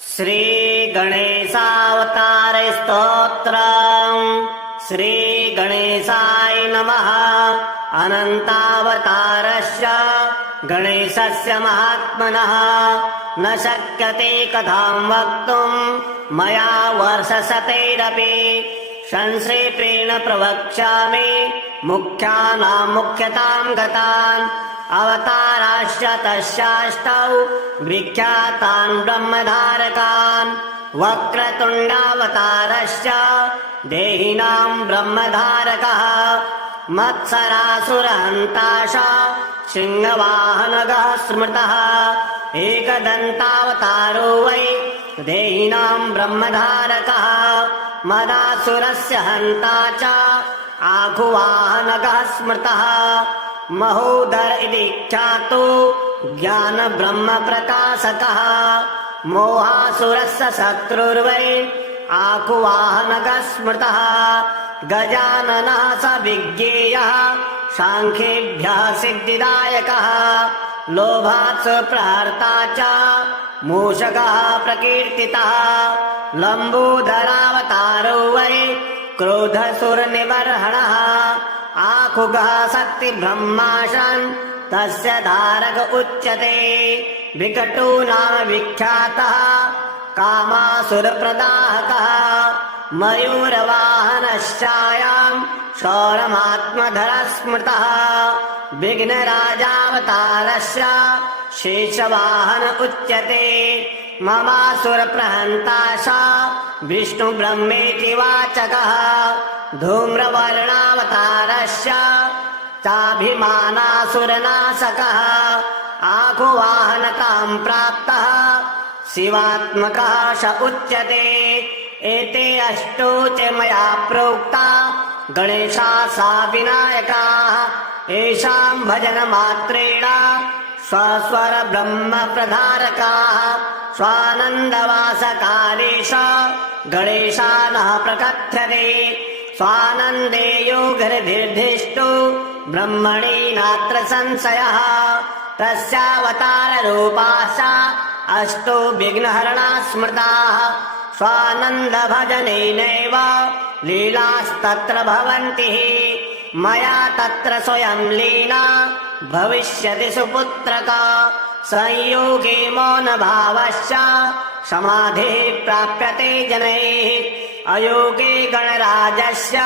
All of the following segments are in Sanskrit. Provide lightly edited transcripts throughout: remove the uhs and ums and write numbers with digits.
श्रीगणेशावतारे स्तोत्रम्। श्रीगणेशाय नमः। अनन्तावतारस्य गणेशस्य महात्मनः न शक्यते कथां वक्तुम् मया वर्षशतैरपि। संक्षेपेण प्रवक्ष्यामि मुख्यानां मुख्यतां गतान्। अवताराश्च तस्याष्टौ विख्यातान् ब्रह्मधारकान्। वक्रतुण्डावतारश्च देहिनां ब्रह्मधारकः। मत्सरासुरहन्ता च सिंहवाहनगः स्मृतः। एकदन्तावतारो वै देहिनां ब्रह्मधारकः। मदासुरस्य हन्ता च आकुवाहनगः स्मृतः। महोदर इति ख्यातो ज्ञानब्रह्मप्रकाशकः। मोहासुरस्य शत्रुर्वै आकुवाहनगः स्मृतः। गजाननः स विज्ञेयः सांख्येभ्यः सिद्धिदायकः। लोभात् प्रहर्ता च मूषकः प्रकीर्तितः। लम्बोदरावतारो वै क्रोधसुरनिबर्हणः। आखुगः शक्तिब्रह्माशन् तस्य धारक उच्यते। विकटो नाम विख्यातः कामासुरप्रदाहकः। मयूरवाहनश्चायां शौरमात्मधरः स्मृतः। विघ्नराजावतारस्य शेषवाहन उच्यते। ममासुरप्रहन्ता स विष्णुब्रह्मेति वाचकः। धूम्रवर्णावतारस्य चाभिमानासुरनाशकः। आकुवाहनतां प्राप्तः शिवात्मकः स उच्यते। एते अष्टौ च मया प्रोक्ता गणेशाः विनायकाः। येषां भजनमात्रेण स्वस्वर ब्रह्म प्रधारकाः। स्वानन्दवासकालेश गणेशानः प्रकथ्यते। स्वानन्दे योगर्धिष्ठो ब्रह्मणि नात्र संशयः। तस्यावताररूपाश्च अष्टौ विघ्नहरणा स्मृताः। स्वानन्दभजनेनैव लीलास्तत्र भवन्ति। मया तत्र स्वयं लीला भविष्यति सुपुत्रका। संयोगे मौनभावश्च समाधिः प्राप्यते जनैः। अयोगे गणराजस्य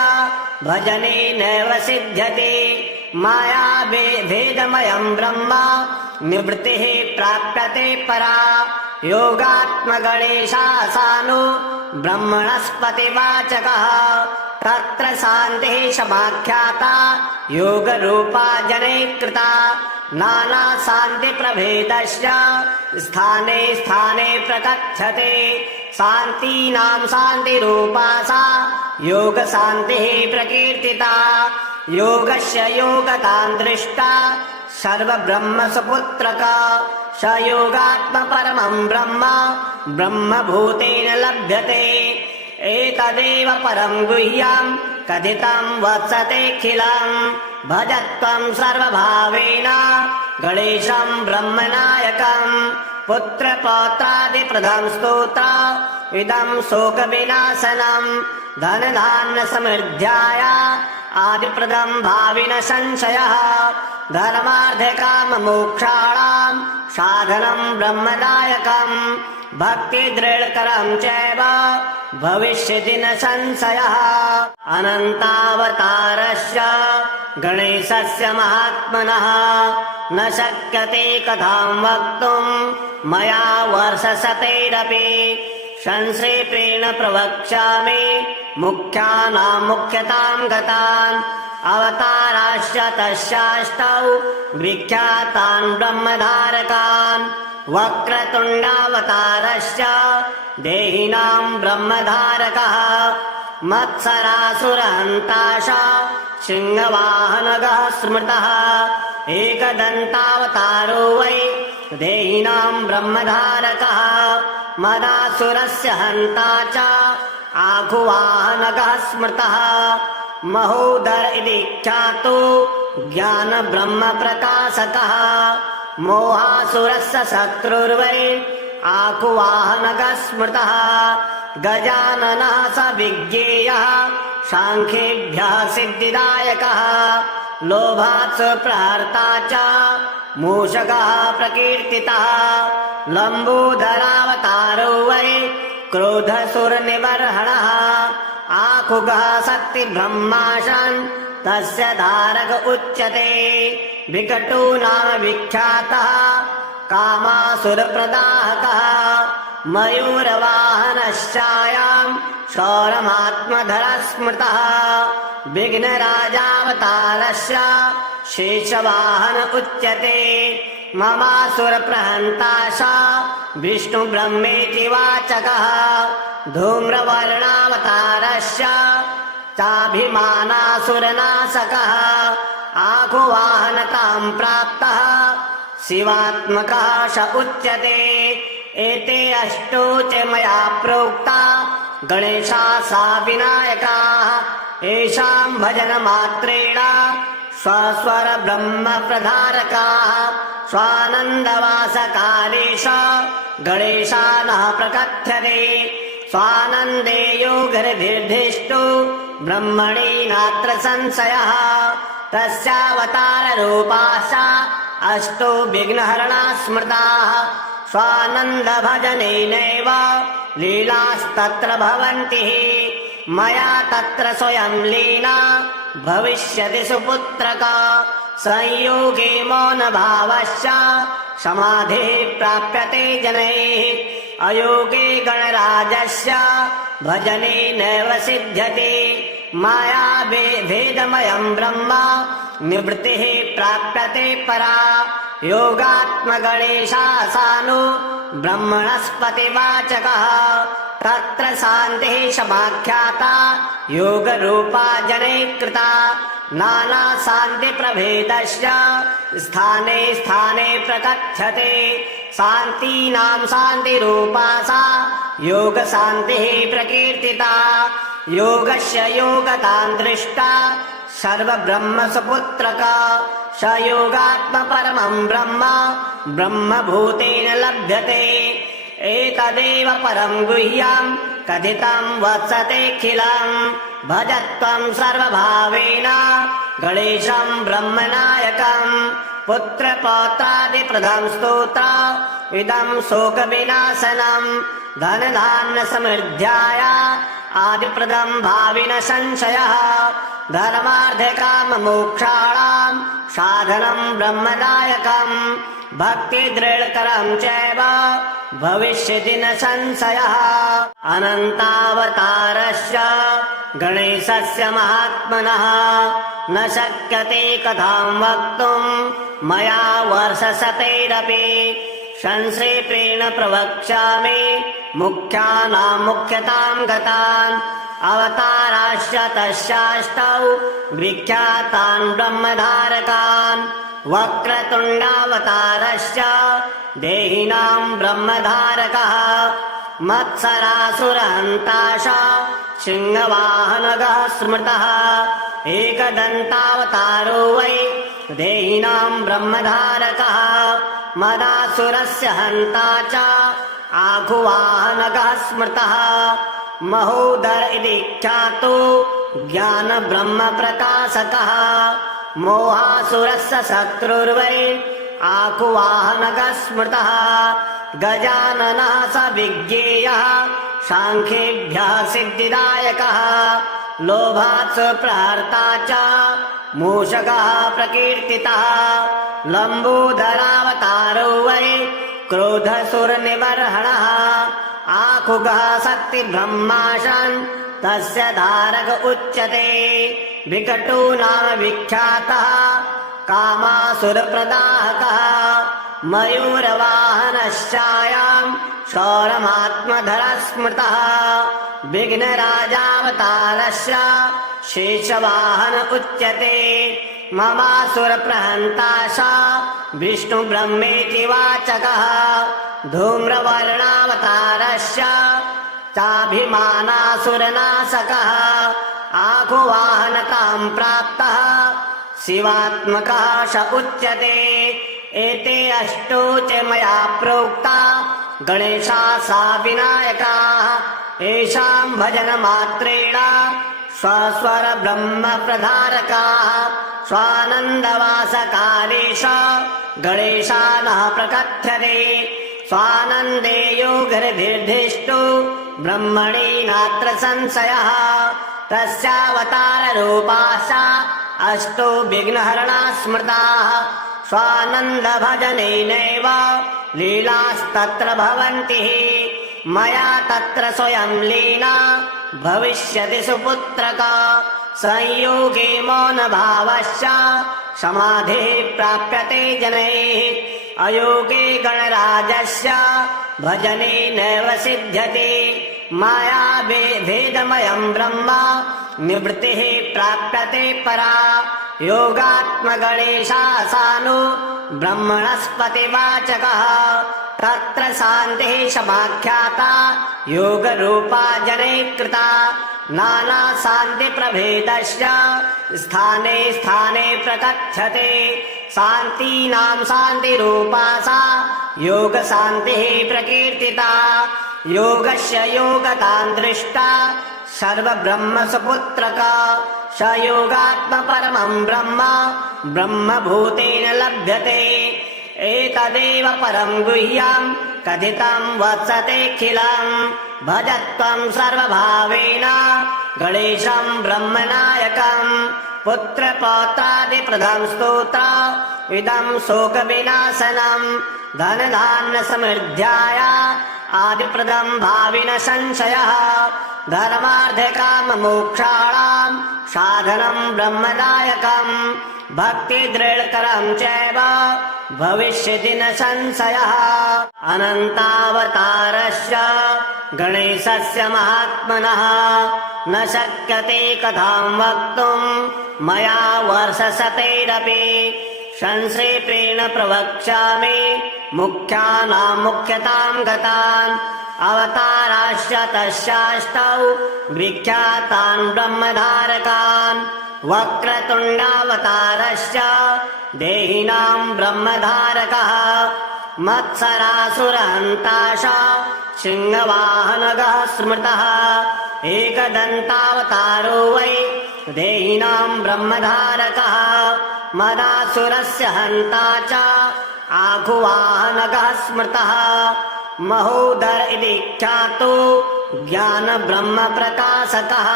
भजने नैव सिद्ध्यति। माया भेदमयं ब्रह्म निवृत्तिः प्राप्यते परा। योगात्मगणेशासानो ब्रह्मणस्पतिवाचकः। तत्र शान्तिः समाख्याता योगरूपा जनैः कृता। नानाशान्तिप्रभेदस्य स्थाने स्थाने प्रकथ्यते। शान्तीनां शान्तिरूपा सा योगशान्तिः प्रकीर्तिता। योगस्य योगतां दृष्टा सर्वब्रह्मसुपुत्रका। स योगात्मपरमं ब्रह्म ब्रह्मभूतेन लभ्यते। एतदेव परं गुह्यं कथितं वत्सतेऽखिलम्। भजत्वं सर्वभावेन गणेशं ब्रह्मनायकम्। पुत्रपौत्रादिप्रदं स्तोत्र इदं शोकविनाशनम्। धनधान्यसमृद्ध्याय आदिप्रदं भाविन संशयः। धर्मार्थकाममोक्षाणां साधनं ब्रह्मदायकम्। भक्तिदृढकरं चैव भविष्यति न संशयः। अनन्तावतारस्य गणेशस्य महात्मनः न शक्यते कथां वक्तुम् मया वर्षशतैरपि। संक्षेपेण प्रवक्ष्यामि मुख्यानां मुख्यतां गतान्। अवताराश्च तस्याष्टौ विख्यातान् ब्रह्मधारकान्। वक्रतुण्डावतारश्च देहिनां ब्रह्मधारकः। मत्सरासुरहन्ता च सिंहवाहनगः स्मृतः। एकदन्तावतारो वै देहिनां ब्रह्मधारकः। मदासुरस्य हन्ता च आकुवाहनगः स्मृतः। महोदर इति ख्यातो ज्ञानब्रह्मप्रकाशकः। मोहासुरस्य शत्रुर्वै आकुवाहनकः स्मृतः गजाननः स विज्ञेयः सांख्येभ्यः सिद्धिदायकः लोभात् प्रहर्ता च मूषकः प्रकीर्तितः लम्बोदरावतारो वै क्रोधसुरनिबर्हणः आखुगः शक्तिब्रह्माशन् तस्य धारक उच्यते विकटो नाम विख्यातः कामासुरप्रदाहकः मयूरवाहनश्चायाम् शौरमात्मधरः स्मृतः विघ्नराजावतारस्य शेषवाहन उच्यते ममासुरप्रहन्ता स विष्णुब्रह्मेति वाचकः धूम्रवर्णावतारस्य चाभिमानासुरनाशकः आकुवाहनताम् प्राप्तः शिवात्मकः स उच्यते एते अष्टौ च मया प्रोक्ता गणेशाः विनायकाः येषाम् भजनमात्रेण स्वस्वर ब्रह्म प्रधारकाः स्वानन्दवासकालेश गणेशानः प्रकथ्यते स्वानन्दे योगर्भिर्धिष्ठो ब्रह्मणि नात्र संशयः तस्यावताररूपाश्च अष्टो विघ्नहरणा स्मृताः स्वानन्दभजनेनैव लीलास्तत्र भवन्ति मया तत्र स्वयं लीला भविष्यति सुपुत्रका संयोगे मौनभावश्च समाधिः प्राप्यते जनैः अयोगे गणराजस्य भजने नैव सिद्ध्यति माया भेदमयम् ब्रह्म निवृत्तिः प्राप्यते परा योगात्मगणेशासानो ब्रह्मणस्पतिवाचकः तत्र शान्तिः समाख्याता योगरूपा जने कृता नाना शान्तिप्रभेदस्य स्थाने स्थाने प्रकथ्यते शान्तीनां शान्तिरूपा सा योगशान्तिः प्रकीर्तिता योगस्य योगतां दृष्टा सर्वब्रह्मसुपुत्रका स योगात्मपरमं ब्रह्म ब्रह्मभूतेन लभ्यते एतदेव परं गुह्यं कथितं वत्सतेऽखिलम् भजत्वं सर्वभावेन गणेशं ब्रह्मनायकम् पुत्रपौत्रादिप्रदं स्तोत्र इदं शोकविनाशनम् धनधान्यसमृद्ध्याय आदिप्रदं भाविन संशयः धर्मार्थकाममोक्षाणां साधनं ब्रह्मदायकम् भक्तिदृढकरं चैव भविष्यति न संशयः अनन्तावतारस्य गणेशस्य महात्मनः न शक्यते कथां वक्तुं मया वर्षशतैरपि संक्षेपेण प्रवक्ष्यामि मुख्यानां मुख्यतां गतान् अवताराश्च तस्याष्टौ विख्यातान् ब्रह्मधारकान् वक्रतुण्डावतारश्च देहिनां ब्रह्मधारकः मत्सरासुरहन्ता च सिंहवाहनगः स्मृतः एकदन्तावतारो वै देहिनां ब्रह्मधारकः मदासुरस्य हन्ता च आकुवाहनगः स्मृतः महोदर इति ख्यातो ज्ञानब्रह्मप्रकाशकः मोहासुरस्य शत्रुर्वै आकुवाहनगः स्मृतः गजाननः स विज्ञेयः सांख्येभ्यः सिद्धिदायकः लोभात् प्रहर्ता च मूषकः प्रकीर्तितः लम्बोदरावतारो वै क्रोधसुरनिबर्हणः आखुगः शक्तिब्रह्माशन् तस्य धारक उच्यते विकटो नाम विख्यातः कामासुरप्रदाहकः मयूरवाहनश्चायाम् शौरमात्मधरः स्मृतः विघ्नराजावतारस्य शेषवाहन उच्यते ममासुरप्रहन्ता स विष्णुब्रह्मेति वाचकः धूम्रवर्णावतारस्य चाभिमानासुरनाशकः आकुवाहनतां प्राप्तः शिवात्मकः स उच्यते एते अष्टौ च मया प्रोक्ता गणेशासा विनायकाः येषां भजनमात्रेण स्वस्वर ब्रह्म प्रधारकाः स्वानन्दवासकालेश गणेशानः प्रकथ्यते स्वानन्दे योगर्भिर्धिष्ठो ब्रह्मणि नात्र संशयः तस्यावताररूपाश्च अष्टो विघ्नहरणा स्मृताः स्वानन्दभजनेनैव लीलास्तत्र भवन्ति मया तत्र स्वयं लीना भविष्यति सुपुत्रका संयोगे मौनभावश्च समाधिः प्राप्यते जनैः अयोगे गणराजस्य भजने नैव सिद्ध्यति माया भेदमयं ब्रह्म निवृत्तिः प्राप्यते परा योगात्मगणेशासानो ब्रह्मणस्पतिवाचकः तत्र शान्तिः समाख्याता योगरूपा जनैः कृता नानाशान्तिप्रभेदस्य स्थाने स्थाने प्रकथ्यते शान्तीनां शान्तिरूपा सा योगशान्तिः प्रकीर्तिता योगस्य योगतां दृष्टा सर्वब्रह्मसुपुत्रका स योगात्मपरमं ब्रह्म ब्रह्मभूतेन लभ्यते एतदेव परं गुह्यं कथितं वत्सतेऽखिलं भजत्वं सर्वभावेन गणेशं ब्रह्मनायकं पुत्रपौत्रादिप्रदं स्तोत्र इदं शोकविनाशनं धनधान्यसमृद्ध्याय आदिप्रदं भाविन संशयः धर्मार्थकाममोक्षाणां साधनं ब्रह्मदायकं भक्तिदृढतरं चैव भविष्यति न संशयः अनन्तावतारस्य गणेशस्य महात्मनः न शक्यते कथां वक्तुं मया वर्षशतैरपि संक्षेपेण प्रवक्ष्यामि मुख्यानां मुख्यतां गतान् अवताराश्च तस्याष्टौ विख्यातान् ब्रह्मधारकान् वक्रतुण्डावतारश्च देहिनां ब्रह्मधारकः मत्सरासुरहन्ता च सिंहवाहनगः स्मृतः एकदन्तावतारो वै देहिनां ब्रह्मधारकः मदासुरस्य हन्ता च आघुवाहनगः स्मृतः महोदर इति ख्यातो ज्ञानब्रह्मप्रकाशकः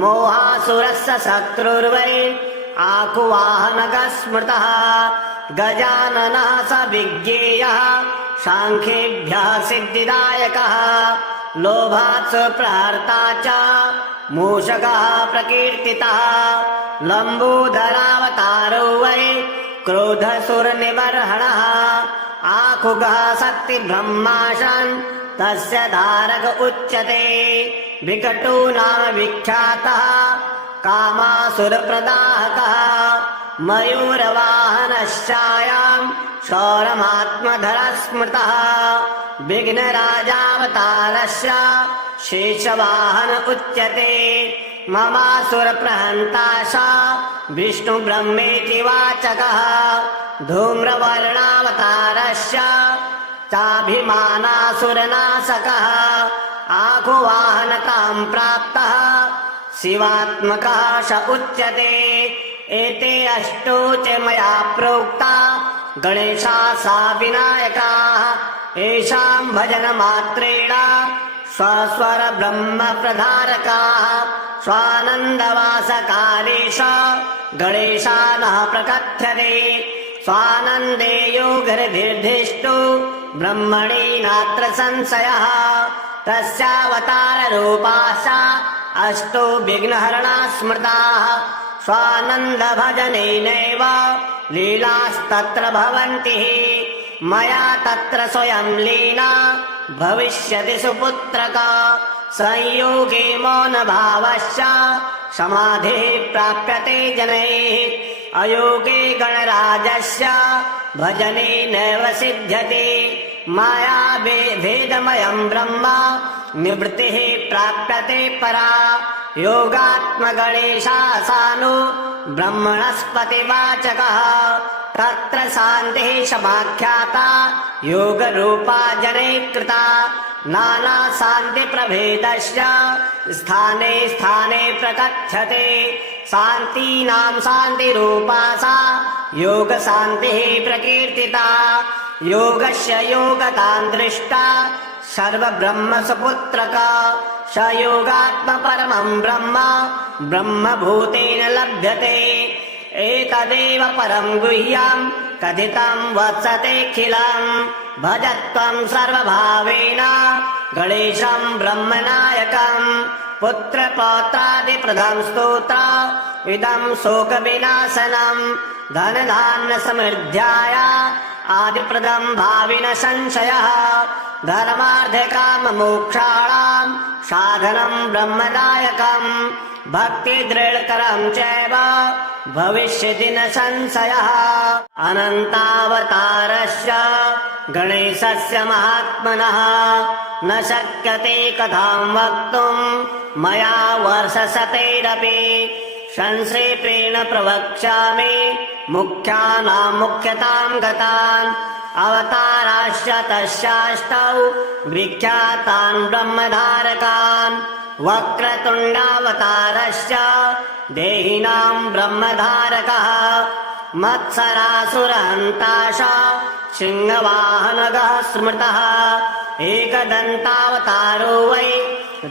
मोहासुरस्य शत्रुर्वै आकुवाहनगः स्मृतः गजाननः स विज्ञेयः साङ्ख्येभ्यः सिद्धिदायकः लोभात् प्रहर्ता च मूषकः प्रकीर्तितः लम्बोदरावतारो वै क्रोधसुरनिबर्हणः आखुगः शक्तिब्रह्माशन् तस्य धारक उच्यते विकटो नाम विख्यातः कामासुरप्रदाहकः मयूरवाहनश्चायां शौरमात्मधरः स्मृतः विघ्नराजावतारस्य शेषवाहन उच्यते ममासुरप्रहन्ता स विष्णुब्रह्मेति वाचकः धूम्रवर्णावतारस्य चाभिमानासुरनाशकः आकुवाहनतां प्राप्तः शिवात्मकः स उच्यते एते अष्टौ च मया प्रोक्ता गणेशासा विनायकाः येषां भजनमात्रेण स्वस्वर ब्रह्म प्रधारकाः स्वानन्दवासकालेश गणेशानः प्रकथ्यते स्वानन्दे योगर्भिर्धिष्ठो ब्रह्मणि नात्र संशयः तस्यावताररूपाश्च अष्टो विघ्नहरणा स्मृताः स्वानन्दभजनेनैव लीलास्तत्र भवन्ति मया तत्र स्वयं लीना भविष्यति सुपुत्रका संयोगे मौनभावश्च समाधिः प्राप्यते जनैः अयोगे गणराजस्य भजने नैव सिद्ध्यति माया भेदमयं ब्रह्म निवृत्तिः प्राप्यते परा योगात्मगणेशासानो ब्रह्मणस्पतिवाचकः तत्र शान्तिः समाख्याता योगरूपा जनैः कृता नाना शान्तिप्रभेदस्य स्थाने स्थाने प्रकथ्यते शान्तीनां शान्तिरूपा सा योगशान्तिः प्रकीर्तिता योगस्य योगतां दृष्टा सर्वब्रह्मसुपुत्रक स योगात्मपरमं ब्रह्म ब्रह्मभूतेन लभ्यते एतदेव परं गुह्यं कथितं वत्सतेऽखिलं भजत्वं सर्वभावेन गणेशं ब्रह्मनायकं पुत्रपौत्रादिप्रदं स्तोत्र इदं शोकविनाशनं धनधान्यसमृद्ध्याय आदिप्रदं भाविन संशयः धर्मार्थकाममोक्षाणां साधनं ब्रह्मदायकं भक्तिदृढकरं चैव भविष्यति न संशयः अनन्तावतारस्य गणेशस्य महात्मनः न शक्यते कथां वक्तुं मया वर्षशतैरपि संक्षेपेण प्रवक्ष्यामि मुख्यानां मुख्यतां गतान् अवताराश्च तस्याष्टौ विख्यातान् ब्रह्मधारकान् वक्रतुण्डावतारश्च देहिनां ब्रह्मधारकः मत्सरासुरहन्ता च सिंहवाहनगः स्मृतः एकदन्तावतारो वै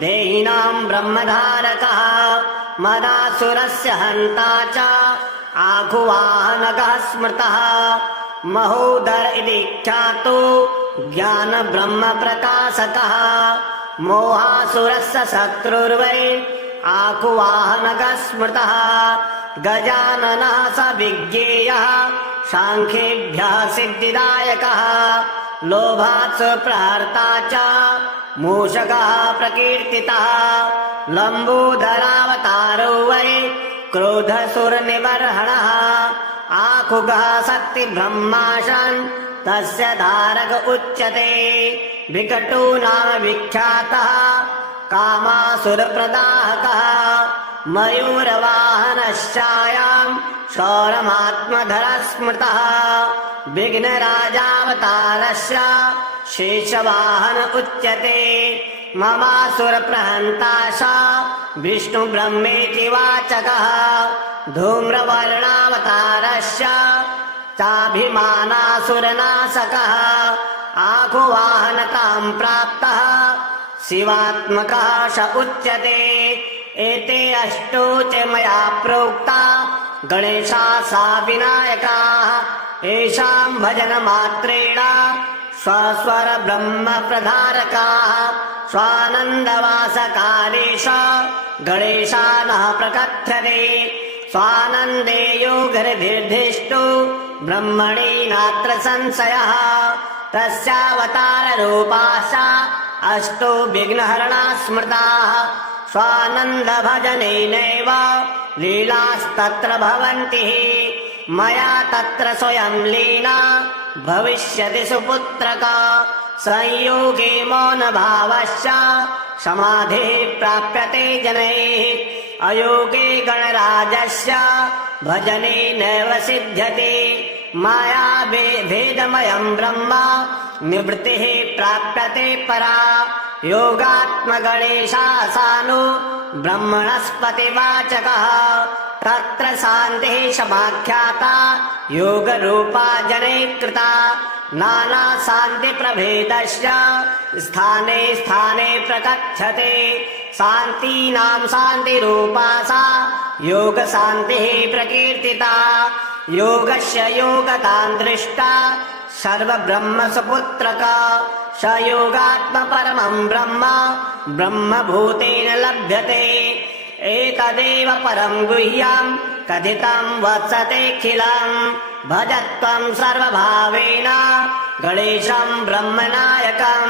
देहिनां ब्रह्मधारकः मदासुरस्य हन्ता च आखुवाहनगः स्मृतः महोदर इति ख्यातो ज्ञानब्रह्मप्रकाशकः मोहासुरस्य शत्रुर्वै आकुवाहनगः स्मृतः गजाननः स विज्ञेयः साङ्ख्येभ्यः सिद्धिदायकः लोभात् सुप्रहर्ता च मूषकः प्रकीर्तितः लम्बोदरावतारो वै क्रोधसुरनिबर्हणः आखुगः शक्तिब्रह्माशन् तस्य धारक उच्यते विकटो नाम विख्यातः कामासुरप्रदाहकः मयूरवाहनश्चायां शौरमात्मधरः स्मृतः विघ्नराजावतारस्य शेषवाहन उच्यते ममासुरप्रहन्ता स विष्णुब्रह्मेति वाचकः धूम्रवर्णावतारस्य चाभिमानासुरनाशकः आखुवाहनतां प्राप्तः शिवात्मकः स उच्यते एते अष्टौ च मया प्रोक्ता गणेशाः विनायकाः येषां भजनमात्रेण स्वस्वर ब्रह्म प्रधारकाः स्वानन्दवासकालेश गणेशानः प्रकथ्यते स्वानन्दे योगर्धिष्ठो ब्रह्मणि नात्र संशयः तस्यावताररूपाश्च अष्टो विघ्नहरणा स्मृताः स्वानन्दभजनेनैव लीलास्तत्र भवन्ति मया तत्र स्वयं लीना भविष्यति सुपुत्रक संयोगे मौनभावश्च समाधिः प्राप्यते जनैः अयोगे गणराजस्य भजने नैव सिद्ध्यति माया भेदमयं ब्रह्म निवृत्तिः प्राप्यते परा योगात्मगणेशासानो ब्रह्मणस्पतिवाचकः तत्र शान्तिः समाख्याता योगरूपा जनैः कृता नाना शान्तिप्रभेदस्य स्थाने स्थाने प्रकथ्यते शान्तीनां शान्तिरूपा सा योगशान्तिः प्रकीर्तिता योगस्य योगतां दृष्टा सर्वब्रह्मसुपुत्रक स योगात्मपरमं ब्रह्म ब्रह्मभूतेन लभ्यते एतदेव परं गुह्यं कथितं वत्सतेऽखिलं भजत्वं सर्वभावेन गणेशं ब्रह्मनायकं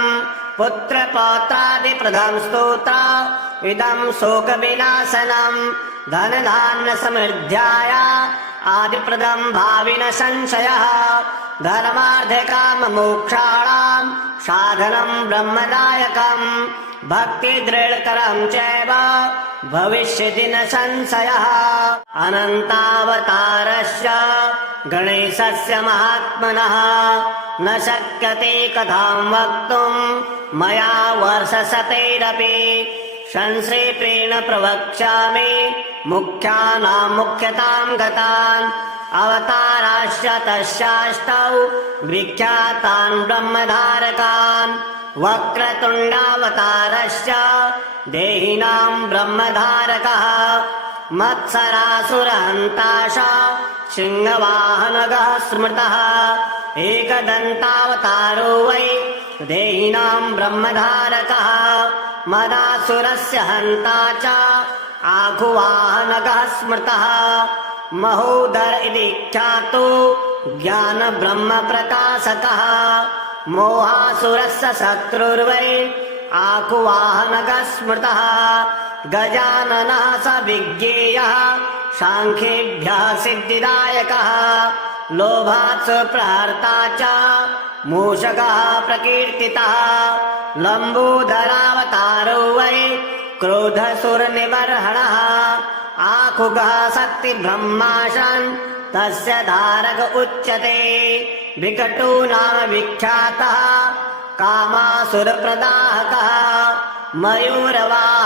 पुत्रपौत्रादिप्रदं स्तोत्र इदं शोकविनाशनं धनधान्यसमृद्ध्याय आदिप्रदं भाविन संशयः धर्मार्थकाममोक्षाणाम् साधनम् ब्रह्मदायकम् भक्तिदृढकरम् चैव भविष्यति न संशयः अनन्तावतारस्य गणेशस्य महात्मनः न शक्यते कथाम् वक्तुम् मया वर्षशतैरपि संक्षेपेण प्रवक्ष्यामि मुख्यानाम् मुख्यताम् गतान् अवताराश्च तस्याष्टौ विख्यातान् ब्रह्मधारकान् वक्रतुण्डावतारश्च देहिनाम् ब्रह्मधारकः मत्सरासुरहन्ताश सिंहवाहनगः स्मृतः एकदन्तावतारो वै देहिनाम् ब्रह्मधारकः मदासुरस्य हन्ता च आखुवाहनगः स्मृतः महोदर इति ख्यातो ज्ञानब्रह्मप्रकाशकः मोहासुरस्य शत्रुर्वै आकुवाहनगः स्मृतः गजाननः स विज्ञेयः साङ्ख्येभ्यः सिद्धिदायकः लोभात् प्रहर्ता च मूषकः प्रकीर्तितः लम्बोदरावतारो वै क्रोधसुरनिबर्हणः आखुगः शक्तिब्रह्माशन् तस्य धारक उच्यते विकटो नाम विख्यातः कामासुरप्रदाहकः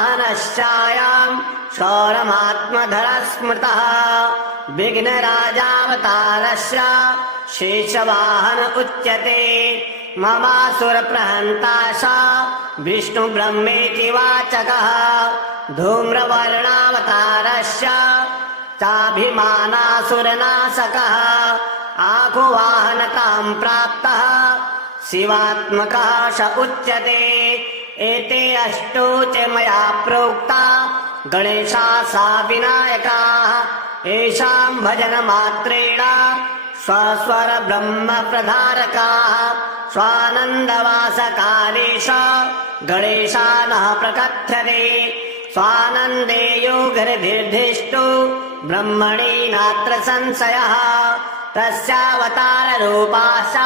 मयूरवाहनश्चायाम् शौरमात्मधरः स्मृतः विघ्नराजावतारस्य शेषवाहन उच्यते ममासुरप्रहन्ता स विष्णुब्रह्मेति वाचकः धूम्रवर्णावतारस्य चाभिमानासुरनाशकः आखुवाहनताम् प्राप्तः शिवात्मकः स उच्यते एते अष्टौ च मया प्रोक्ता गणेशाः विनायकाः येषाम् भजनमात्रेण स्वस्वर ब्रह्म प्रधारकाः स्वानन्दवासकालेश गणेशानः प्रकथ्यते स्वानन्दे योगनिर्दिष्टो ब्रह्मणि नात्र संशयः तस्यावताररूपाश्च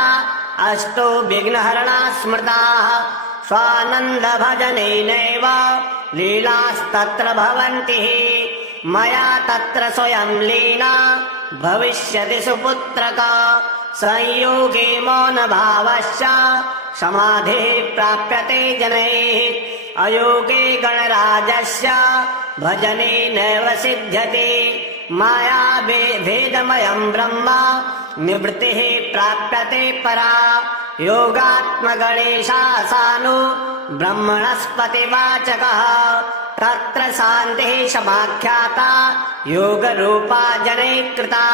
अष्टो विघ्नहरणा स्मृताः स्वानन्दभजनेनैव लीलास्तत्र भवन्ति मया तत्र स्वयं लीला भविष्यति सुपुत्रका संयोगे मौनभावश्च समाधिः प्राप्यते जनैः अयोगे गणराजस्य भजने नैव सिद्ध्यति माया भेदमयम् ब्रह्म निवृत्तिः प्राप्यते परा योगात्मगणेशासानो ब्रह्मणस्पतिवाचकः तत्र शान्तिः समाख्याता योगरूपा जनैः कृता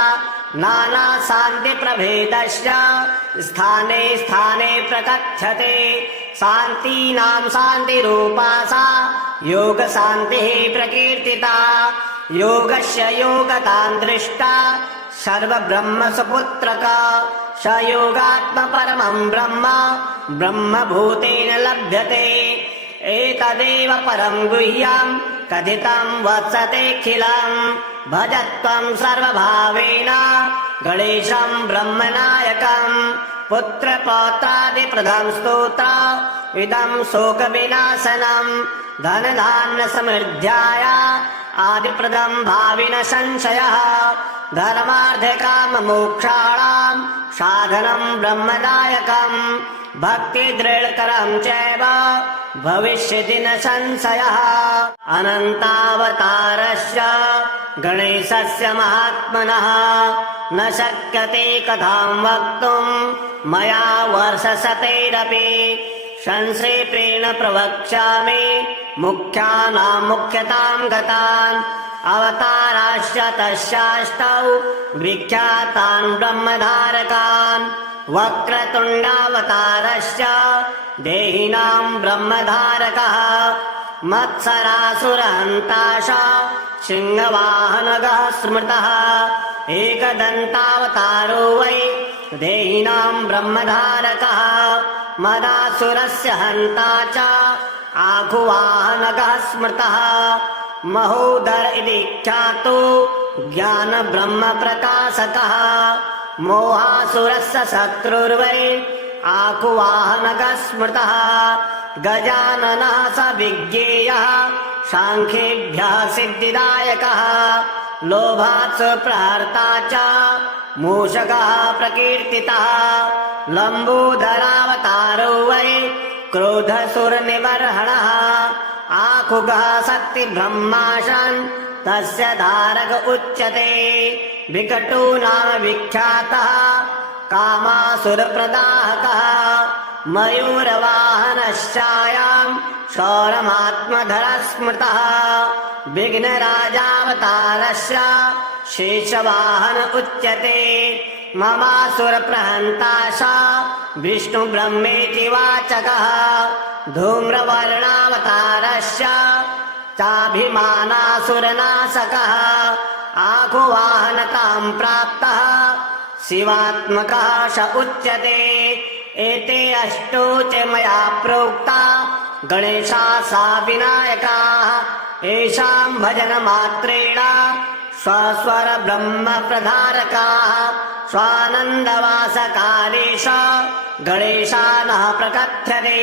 नानाशान्तिप्रभेदश्च स्थाने स्थाने प्रकथ्यते शान्तीनां शान्तिरूपा सा योगशान्तिः प्रकीर्तिता योगस्य योगतां दृष्टा सर्वब्रह्मसुपुत्रका स योगात्मपरमं ब्रह्म ब्रह्मभूतेन लभ्यते एतदेव परं गुह्यं कथितं वत्सतेऽखिलम् भजत्वं सर्वभावेन गणेशं ब्रह्मनायकम् पुत्रपौत्रादिप्रदं स्तोत्र इदं शोकविनाशनं धनधान्यसमृद्ध्याय आदिप्रदं भाविन संशयः धर्मार्थकाममोक्षाणां साधनं ब्रह्मदायकम् भक्तिदृढकरं चैव भविष्यति न संशयः अनन्तावतारस्य गणेशस्य महात्मनः न शक्यते कथां वक्तुम् मया वर्षशतैरपि संक्षेपेण प्रवक्ष्यामि मुख्यानाम् मुख्यताम् गतान् अवताराश्च तस्याष्टौ विख्यातान् ब्रह्मधारकान् वक्रतुण्डावतारश्च देहिनाम् ब्रह्मधारकः मत्सरासुरहन्ताश सिंहवाहनगः स्मृतः एकदन्तावतारो वै देहिनाम् ब्रह्मधारकः मदासुरस्य हन्ता च आखुवाहनगः स्मृतः महोदर इति ख्यातो ज्ञानब्रह्मप्रकाशकः मोहासुरस्य शत्रुर्वै आकुवाहनकः स्मृतः गजाननः स विज्ञेयः सांख्येभ्यः सिद्धिदायकः लोभात् प्रहर्ता च मूषकः प्रकीर्तितः लम्बोदरावतारो वै क्रोधसुरनिबर्हणः आखुगः शक्तिब्रह्माशन् तस्य धारक उच्यते विकटो नाम विख्यातः कामासुरप्रदाहकः मयूरवाहनश्चायाम् शौरमात्मधरः स्मृतः विघ्नराजावतारस्य शेषवाहन उच्यते ममासुरप्रहन्ता स विष्णुब्रह्मेति वाचकः धूम्रवर्णावतारस्य चाभिमानासुरनाशकः आकुवाहनताम् प्राप्तः शिवात्मकः स उच्यते एते अष्टौ च मया प्रोक्ता गणेशाः विनायकाः येषाम् भजनमात्रेण स्वस्वर ब्रह्म प्रधारकाः स्वानन्दवासकालेश गणेशानः प्रकथ्यते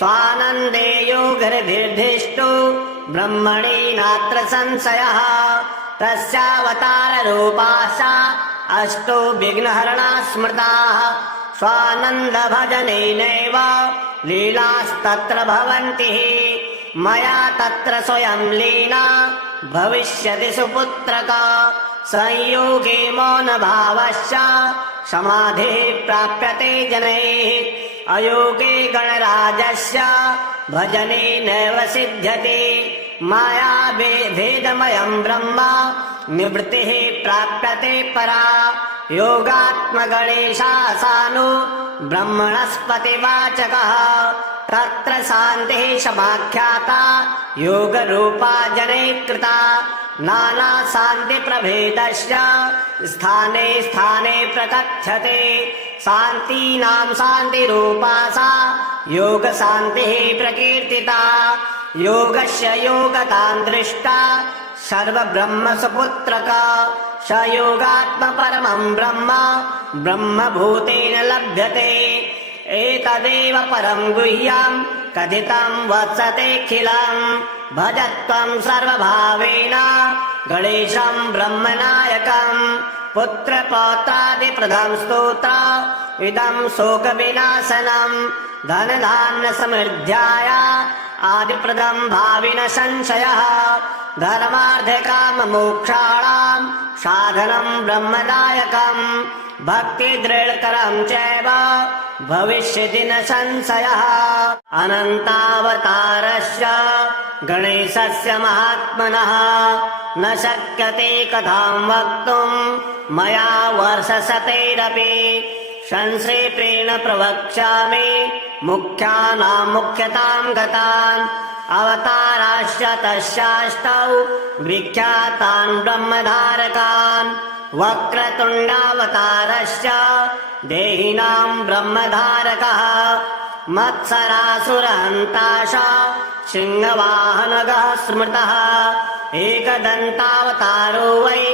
स्वानन्दे योगर्धिष्ठो ब्रह्मणि नात्र संशयः तस्यावताररूपाश्च अष्टौ विघ्नहरणाः स्मृताः स्वानन्दभजनेनैव लीलास्तत्र भवन्ति मया तत्र स्वयं लीला भविष्यति सुपुत्रका संयोगे मौनभावश्च समाधिः प्राप्यते जनैः अयोगे गणराजस्य भजने नैव सिद्ध्यति माया भेदमयम् ब्रह्म निवृत्तिः प्राप्यते परा योगात्मगणेशासानो ब्रह्मणस्पतिवाचकः तत्र शान्तिः समाख्याता योगरूपा जनैः कृता नानाशान्तिप्रभेदस्य स्थाने स्थाने प्रकथ्यते शान्तीनां शान्तिरूपा सा योगशान्तिः प्रकीर्तिता योगस्य योगतां दृष्टा सर्वब्रह्मसुपुत्रका स योगात्मपरमं ब्रह्म ब्रह्मभूतेन लभ्यते एतदेव परं गुह्यं कथितं वत्सतेऽखिलम् भजत्वं सर्वभावेन गणेशं ब्रह्मनायकम् पुत्रपौत्रादिप्रदं स्तोत्र इदं शोकविनाशनम् धनधान्यसमृद्ध्याय आदिप्रदं भाविन संशयः धर्मार्थकाममोक्षाणां साधनं ब्रह्मदायकम् भक्तिदृढकरं चैव भविष्यति न संशयः अनन्तावतारस्य गणेशस्य महात्मनः न शक्यते कथां वक्तुं मया वर्षशतैरपि संक्षेपेण प्रवक्ष्यामि मुख्यानां मुख्यतां गतान् अवताराश्च तस्याष्टौ विख्यातान् ब्रह्मधारकान् वक्रतुण्डावतारश्च देहिनां ब्रह्मधारकः मत्सरासुरहन्ता च सिंहवाहनगः स्मृतः एकदन्तावतारो वै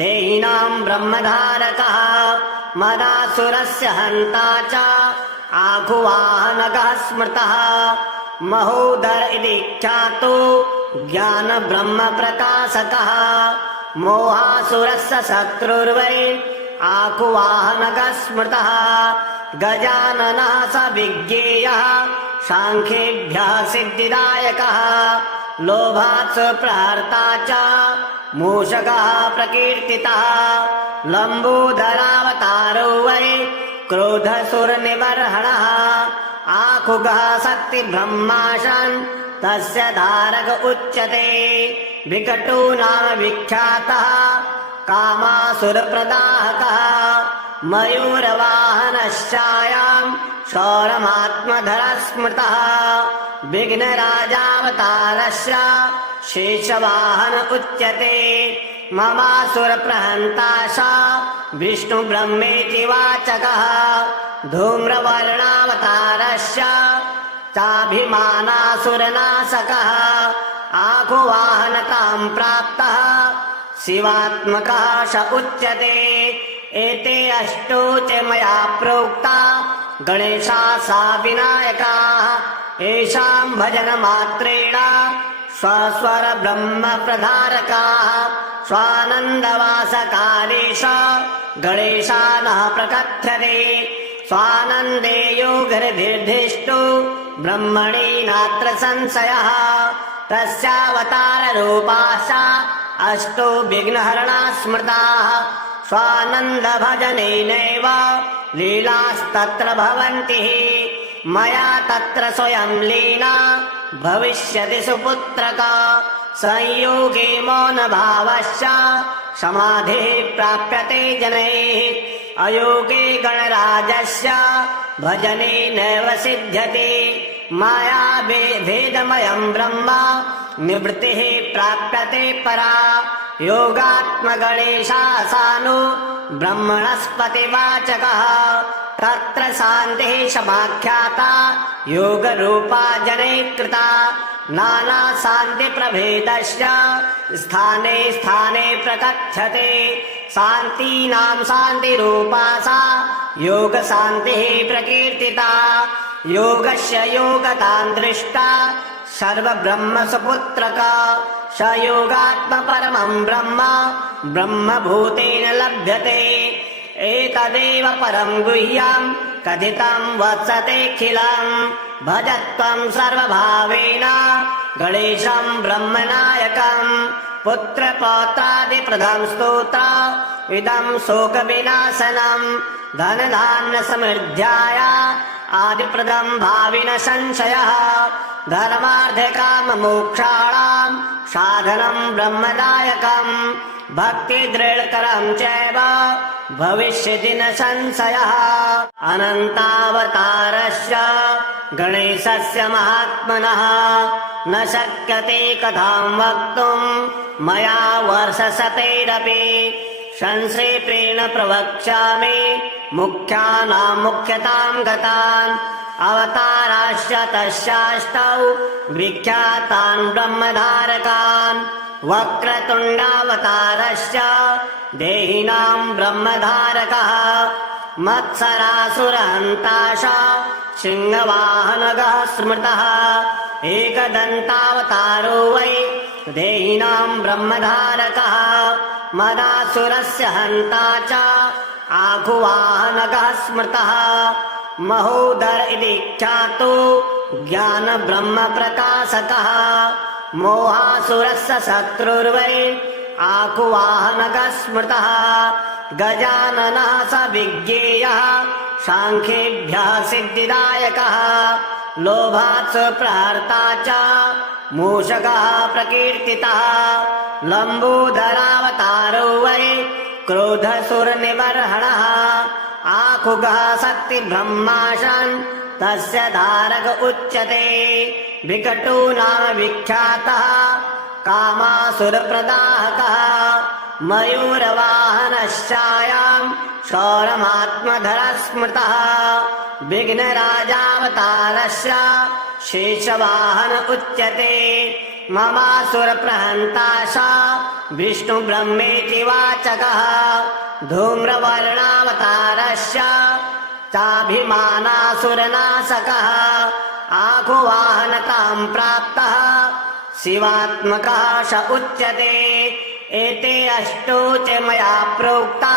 देहिनां ब्रह्मधारकः मदासुरस्य हन्ता च आकुवाहनगः स्मृतः महोदर इति ख्यातो ज्ञानब्रह्मप्रकाशकः मोहासुरस्य शत्रुर्वै आकुवाहनगः स्मृतः गजाननः स विज्ञेयः सांख्येभ्यः सिद्धिदायकः लोभात् प्रहर्ता च मूषकः प्रकीर्तितः लम्बोदरावतारो वै क्रोधसुरनिबर्हणः आखुगः शक्तिब्रह्माशन् तस्य धारक उच्यते विकटो नाम विख्यातः कामासुरप्रदाहकः मयूरवाहनश्चायाम् शौरमात्मधरः स्मृतः विघ्नराजावतारस्य शेषवाहन उच्यते ममासुरप्रहन्ता स विष्णुब्रह्मेति वाचकः धूम्रवर्णावतारस्य चाभिमानासुरनाशकः आकुवाहनतां प्राप्तः शिवात्मकः स उच्यते एते अष्टौ च मया प्रोक्ता गणेशा सा विनायकाः येषाम् भजनमात्रेण स्वस्वर ब्रह्म प्रधारकाः स्वानन्दवासकालेश गणेशानः प्रकथ्यते स्वानन्दे योगर्भिर्धिष्ठो ब्रह्मणि नात्र संशयः तस्यावताररूपाश्च अष्टौ विघ्नहरणा स्मृताः स्वानन्दभजनेनैव लीलास्तत्र भवन्ति मया तत्र स्वयं लीला भविष्यति सुपुत्रका संयोगे मौनभावश्च समाधिः प्राप्यते जनैः अयोगे गणराजस्य भजने नैव सिद्ध्यति माया भेदमयम् ब्रह्म निवृत्तिः प्राप्यते परा योगात्मगणेशासानो ब्रह्मणस्पतिवाचकः तत्र शान्तिः समाख्याता योगरूपा जनैः कृता नानाशान्तिप्रभेदस्य स्थाने स्थाने प्रकथ्यते शान्तीनां शान्तिरूपा सा योगशान्तिः प्रकीर्तिता योगस्य योगतां दृष्टा सर्वब्रह्मसुपुत्रका स योगात्मपरमं ब्रह्म ब्रह्मभूतेन लभ्यते एतदेव परं गुह्यं कथितं वत्सतेऽखिलम् भजत्वं सर्वभावेन गणेशं ब्रह्मनायकम् पुत्रपौत्रादिप्रदं स्तोत्र इदं शोकविनाशनम् धनधान्यसमृद्ध्याय आदिप्रदं भाविन संशयः धर्मार्थकाममोक्षाणां साधनं ब्रह्मदायकम् भक्तिदृढकरं चैव भविष्यति न संशयः अनन्तावतारस्य गणेशस्य महात्मनः न शक्यते कथां वक्तुं मया वर्षशतैरपि संक्षेपेण प्रवक्ष्यामि मुख्यानां मुख्यतां गतान् अवताराश्च तस्याष्टौ विख्यातान् ब्रह्मधारकान् वक्रतुण्डावतारश्च देहिनां ब्रह्मधारकः मत्सरासुरहन्ताश सिंहवाहनगः स्मृतः एकदन्तावतारो वै देहिनां ब्रह्मधारकः मदासुरस्य हन्ता च आघुवाहनगः स्मृतः महोदर इति ख्यातो ज्ञानब्रह्मप्रकाशकः मोहासुरस्य शत्रुर्वै आकुवाहनगः स्मृतः गजाननः स विज्ञेयः साङ्ख्येभ्यः सिद्धिदायकः लोभात् प्रहर्ता च मूषकः प्रकीर्तितः लम्बोदरावतारो वै क्रोधसुरनिवर्हणः आखुगः शक्तिब्रह्माशन् तस्य धारक उच्यते विकटो नाम विख्यातः कामासुरप्रदाहकः मयूरवाहनश्चायां शौरमात्मधरः स्मृतः विघ्नराजावतारस्य शेषवाहन उच्यते ममासुरप्रहन्ता स विष्णुब्रह्मेति वाचकः धूम्रवर्णावतारस्य चाभिमानासुरनाशकः आघुवाहनतां प्राप्तः शिवात्मकः स उच्यते एते अष्टौ च मया प्रोक्ता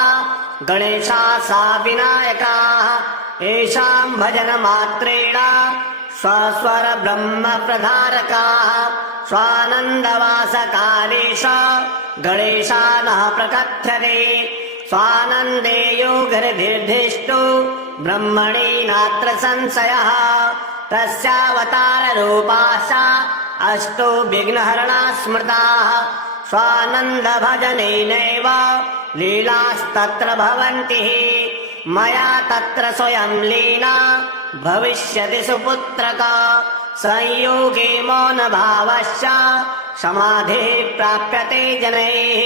गणेशा सा विनायकाः येषां भजनमात्रेण स्वस्वर ब्रह्म प्रधारकाः स्वानन्दवासकालेश गणेशानः प्रकथ्यते स्वानन्दे योगर्भिर्धिष्ठो ब्रह्मणि नात्र संशयः तस्यावताररूपाश्च अष्टौ विघ्नहरणा स्मृताः स्वानन्दभजनेनैव लीलास्तत्र भवन्ति मया तत्र स्वयं लीला भविष्यति सुपुत्रका संयोगे मौनभावश्च समाधिः प्राप्यते जनैः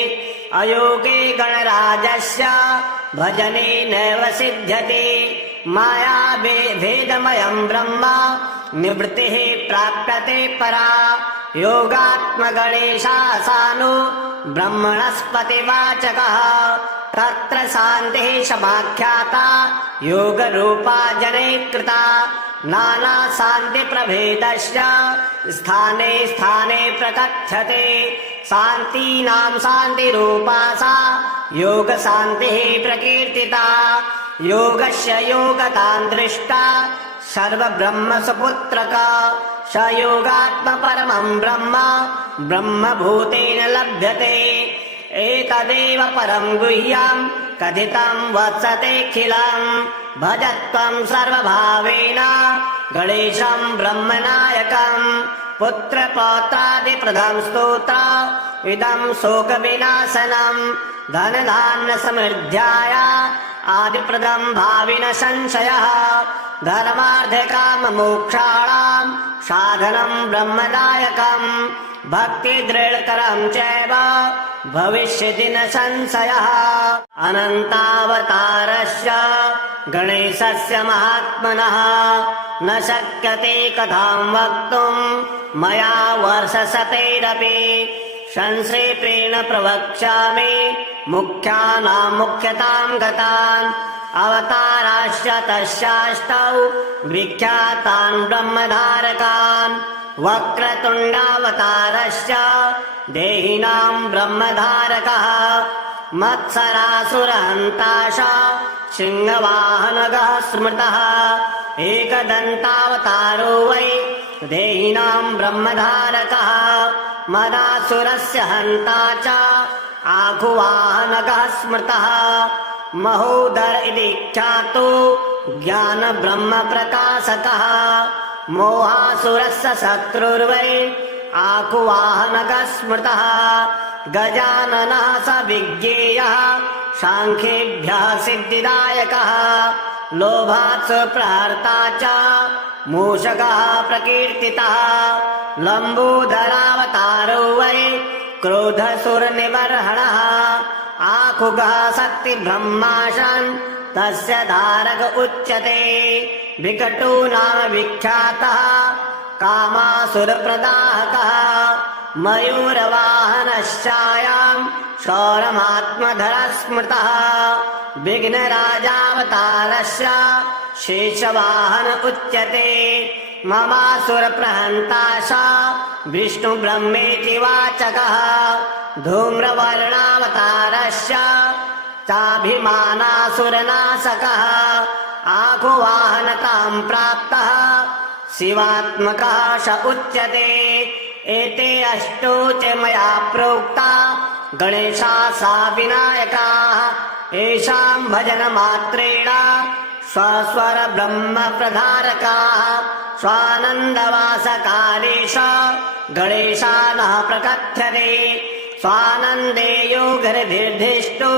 अयोगे गणराजस्य भजने नैव सिद्ध्यति माया भेदमयम् ब्रह्म निवृत्तिः प्राप्यते परा योगात्मगणेशासानो ब्रह्मणस्पतिवाचकः तत्र शान्तिः समाख्याता योगरूपा जने कृता नाना शान्तिप्रभेदश्च स्थाने स्थाने प्रकथ्यते शान्तीनां शान्तिरूपा सा योगशान्तिः प्रकीर्तिता योगस्य योगतां दृष्टा सर्वब्रह्मसुपुत्रका स योगात्मपरमं ब्रह्म ब्रह्मभूतेन लभ्यते एतदेव परं गुह्यं कथितं वत्सतेऽखिलं भजत्वं सर्वभावेन गणेशं ब्रह्मनायकं पुत्रपौत्रादिप्रदं स्तोत्र इदं शोकविनाशनं धनधान्यसमृद्ध्याय आदिप्रदं भाविन संशयः धर्मार्थकाममोक्षाणां साधनं ब्रह्मदायकं भक्तिदृढकरं चैव भविष्यति न संशयः अनन्तावतारस्य गणेशस्य महात्मनः न शक्यते कथां वक्तुं मया वर्षशतैरपि संक्षेपेण प्रवक्ष्यामि मुख्यानां मुख्यतां गतान् अवताराश्च तस्याष्टौ विख्यातान् ब्रह्मधारकान् वक्रतुण्डावतारश्च देहिनां ब्रह्मधारकः मत्सरासुरहन्ता च सिंहवाहनगः स्मृतः एकदन्तावतारो वै देहिनां ब्रह्मधारकः मदासुरस्य हन्ता च आखुवाहनगः स्मृतः महोदर इति ख्यातो ज्ञानब्रह्मप्रकाशकः मोहासुरस्य शत्रुर्वै आकुवाहनगः स्मृतः गजाननः स विज्ञेयः सांख्येभ्यः सिद्धिदायकः लोभात् प्रहर्ता च मूषकः प्रकीर्तितः लम्बोदरावतारो वै क्रोधसुरनिबर्हणः आखुगः शक्तिब्रह्माशन् तस्य धारक उच्यते विकटो नाम विख्यातः कामासुरप्रदाहकः मयूरवाहनश्चायां शौरमात्मधरः स्मृतः विघ्नराजावतारस्य शेषवाहन उच्यते ममासुरप्रहन्ता स विष्णुब्रह्मेति वाचकः धूम्रवर्णावतारस्य चाभिमानासुरनाशकः आखुवाहनतां प्राप्तः शिवात्मकः स उच्यते एते अष्टौ च मया प्रोक्ता गणेशाः विनायकाः येषां भजनमात्रेण स्वस्वर ब्रह्म प्रधारकाः स्वानन्दवासकालेश गणेशानः प्रकथ्यते स्वानन्दे योगर्धिष्ठो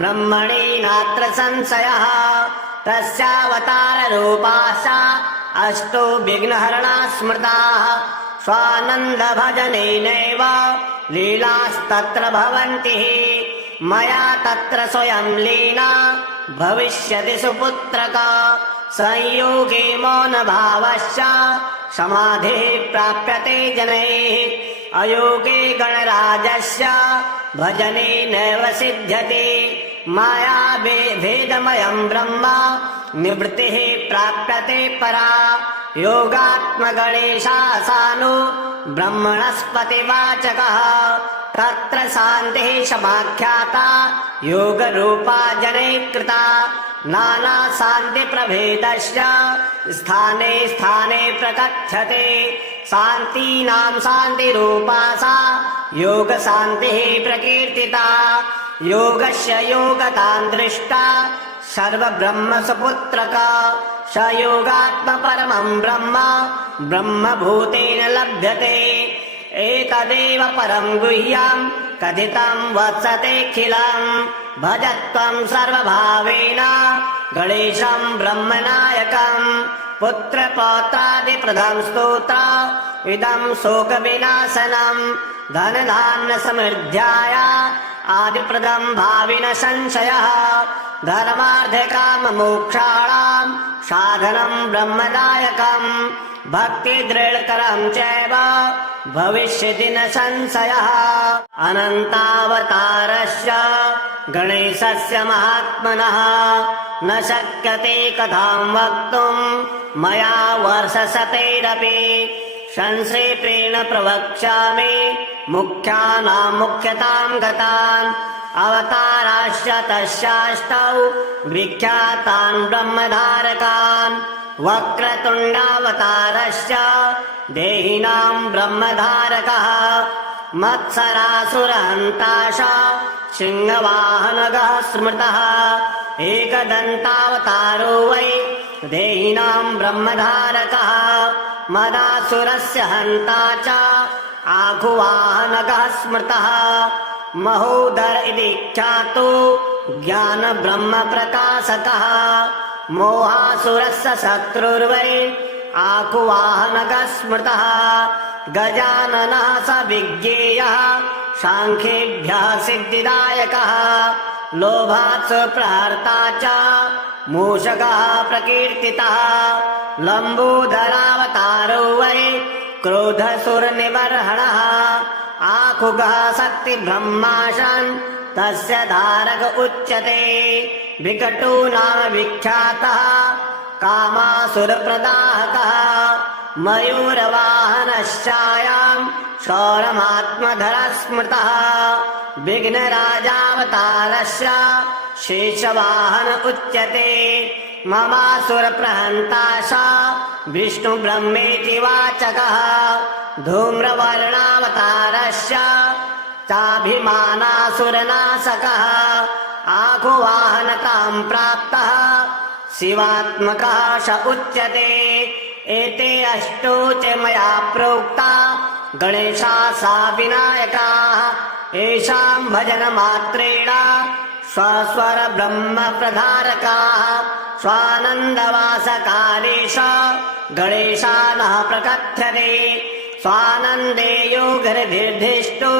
ब्रह्मणि नात्र संशयः तस्यावताररूपाश्च अष्टो विघ्नहरणा स्मृताः स्वानन्दभजनेनैव लीलास्तत्र भवन्ति मया तत्र स्वयं लीना भविष्यति सुपुत्रका संयोगे मौनभावश्च समाधिः प्राप्यते जनैः अयोगे गणराजस्य भजने नैव सिद्ध्यति माया भेदमयं ब्रह्म निवृत्तिः प्राप्यते परा योगात्मगणेशासानो ब्रह्मणस्पतिवाचकः तत्र शान्तिः समाख्याता योगरूपा जने कृता नाना शान्तिप्रभेदश्च स्थाने स्थाने प्रकथ्यते शान्तीनां शान्तिरूपा सा योगशान्तिः प्रकीर्तिता योगस्य योगतां दृष्टा सर्वब्रह्मसुपुत्रका स योगात्मपरमं ब्रह्म ब्रह्मभूतेन लभ्यते एतदेव परं गुह्यं कथितं वत्सतेऽखिलं भजत्वं सर्वभावेन गणेशं ब्रह्मनायकं पुत्रपौत्रादिप्रदं स्तोत्र इदं शोकविनाशनं धनधान्यसमृद्ध्याय आदिप्रदं भाविन संशयः धर्मार्थकाममोक्षाणां साधनं ब्रह्मदायकं भक्तिदृढकरं चैव भविष्यति न संशयः अनन्तावतारस्य गणेशस्य महात्मनः न शक्यते कथां वक्तुम् मया वर्षशतैरपि संक्षेपेण प्रवक्ष्यामि मुख्यानां मुख्यतां गतान् अवताराश्च तस्याष्टौ विख्यातान् ब्रह्मधारकान् वक्रतुण्डावतारश्च देहिनां ब्रह्मधारकः मत्सरासुरहन्ताश सिंहवाहनगः स्मृतः एकदन्तावतारो वै देहिनां ब्रह्मधारकः मदासुरस्य हन्ता च आखुवाहनगः स्मृतः महोदर इति ख्यातो ज्ञानब्रह्मप्रकाशकः मोहासुरस्य शत्रुर्वै आकुवाहनगः स्मृतः गजाननः स विज्ञेयः सांख्येभ्यः सिद्धिदायकः लोभात् प्रहर्ता च मूषकः प्रकीर्तितः लम्बोदरावतारो वै क्रोधसुरनिबर्हणः आखुगः शक्तिब्रह्माशन् तस्य धारक उच्यते विकटो नाम विख्यातः कामासुरप्रदाहकः मयूरवाहनश्चायां शौरमात्मधरः स्मृतः विघ्नराजावतारस्य शेषवाहन उच्यते ममासुरप्रहन्ता स विष्णुब्रह्मेति वाचकः धूम्रवर्णावतारस्य चाभिमानासुरनाशकः आखुवाहनतां प्राप्तः शिवात्मकः स उच्यते एते अष्टौ च मया प्रोक्ता गणेशाः विनायकाः येषां भजनमात्रेण स्वस्वर ब्रह्म प्रधारकाः स्वानन्दवासकालेश गणेशानः प्रकथ्यते स्वानन्दे योगनिर्दिष्टो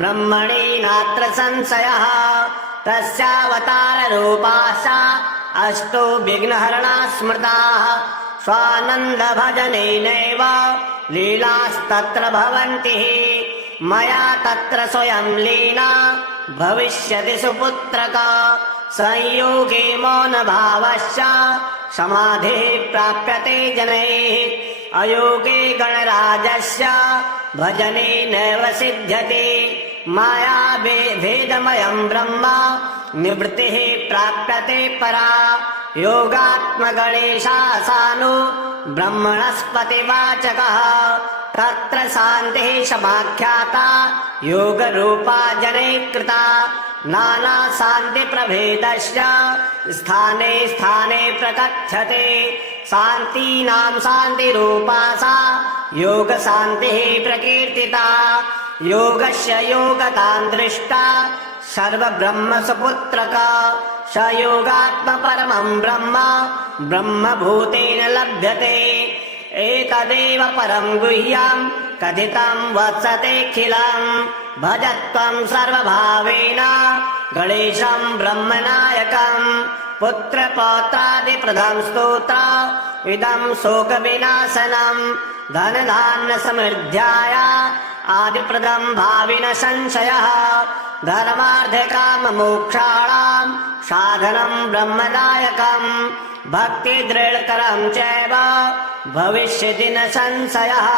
ब्रह्मणि नात्र संशयः तस्यावताररूपाश्च अष्टो विघ्नहरणा स्मृताः स्वानन्दभजनेनैव लीलास्तत्र भवन्ति मया तत्र स्वयं लीला भविष्यति सुपुत्रका संयोगे मौनभावश्च समाधिः प्राप्यते जनैः अयोगे गणराजस्य भजने नैव सिद्ध्यति माया भेदमयं ब्रह्म निवृत्तिः प्राप्यते परा योगात्मगणेशासानो ब्रह्मणस्पतिवाचकः तत्र शान्तिः समाख्याता योगरूपा जनैः कृता नानाशान्तिप्रभेदस्य स्थाने स्थाने प्रकथ्यते शान्तीनां शान्तिरूपा सा योगशान्तिः प्रकीर्तिता योगस्य योगतां दृष्टा सर्वब्रह्मसुपुत्रका स योगात्मपरमं ब्रह्म ब्रह्मभूतेन लभ्यते एतदेव परं गुह्यं कथितं वत्सतेऽखिलम् भजत्वं सर्वभावेन गणेशं ब्रह्मनायकम् पुत्रपौत्रादिप्रदं स्तोत्र इदं शोकविनाशनं धनधान्यसमृद्ध्याय आदिप्रदं भाविन संशयः धर्मार्थकाममोक्षाणां साधनं ब्रह्मदायकम् भक्तिदृढकरं चैव भविष्यति न संशयः।